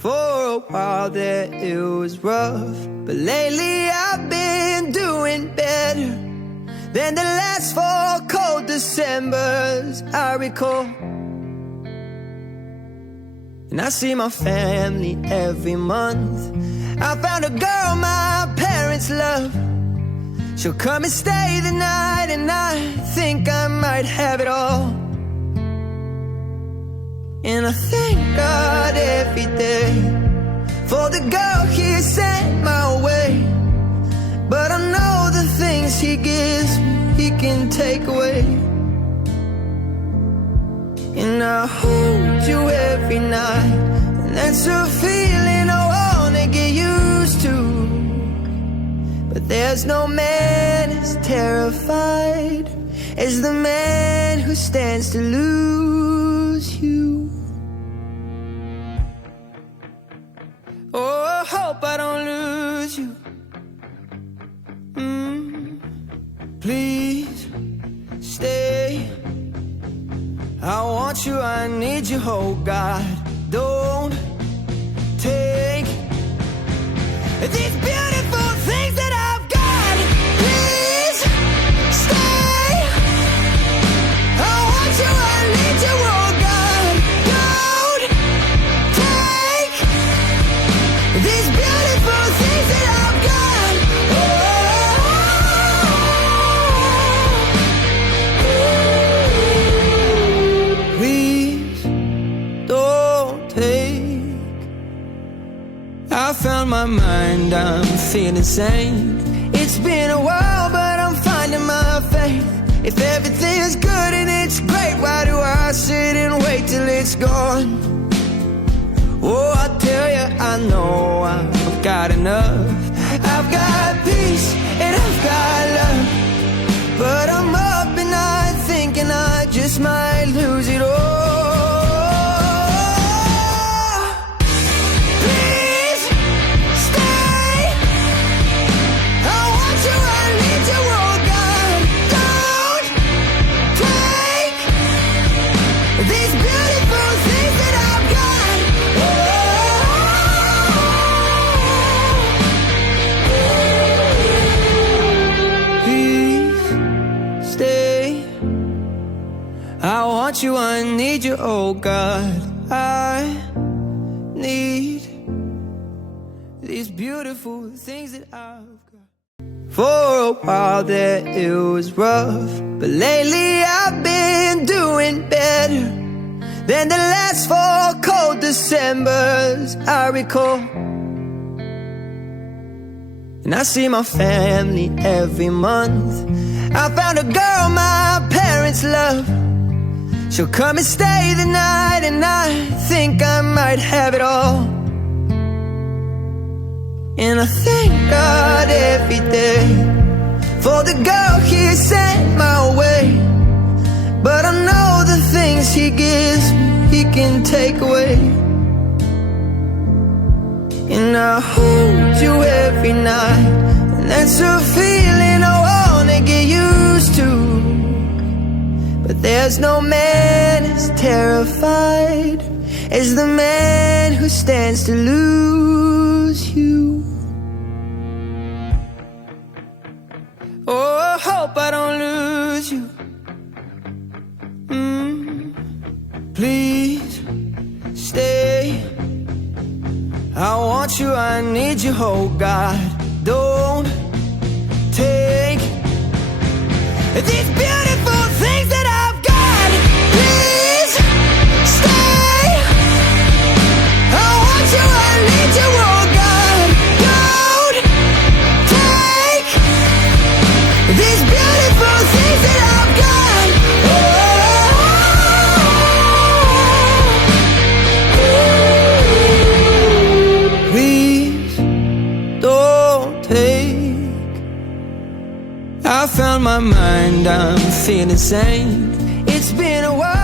For a while there it was rough, but lately I've been doing better than the last 4 cold Decembers I recall. And I see my family every month. I found a girl my parents love. She'll come and stay the night, and I think I might have it all. And I thank God every day for the girl He sent my way. But I know the things He gives me, He can take away. And I hold you every night, and that's a feeling I wanna get used to. But there's no man as terrified as the man who stands to lose you. Oh, I hope I don't lose you. Please stay. I want you, I need you, oh God. Don't take these beautiful things that I've got. Please stay. I want you, I need you, oh God. Don't take these beautiful things that I've got. Please don't take. I found my mind, I'm feeling sane. It's been a while, but I'm finding my faith. If everything's good and it's great, why do I sit and wait till it's gone? Oh, I tell you, I know I've got enough. I've got peace and I've got love, but I'm up and I'm thinking I just might lose it all. Please stay. I want you, I need you, oh God. Don't take these beautiful things that I've got. Please stay. I want you, I need you, oh God. I need these beautiful things that I've got. For a while there it was rough, but lately I've been doing better than the last 4 cold Decembers I recall. And I see my family every month. I found a girl my parents love. She'll come and stay the night, and I think I might have it all. And I thank God every day for the girl He sent my way. But I know the things He gives me, He can take away. And I hold you every night, and that's a feeling I wanna get used to. But there's no man as terrified as the man who stands to lose you. Oh, I hope I don't lose you. Please stay. I want you, I need you, oh God. Don't take these beautiful things that I've got. Please stay. I want you, I need you, oh God. Don't take these beautiful things that I've got. Please don't take. I found my mind, I'm feeling sane. It's been a while.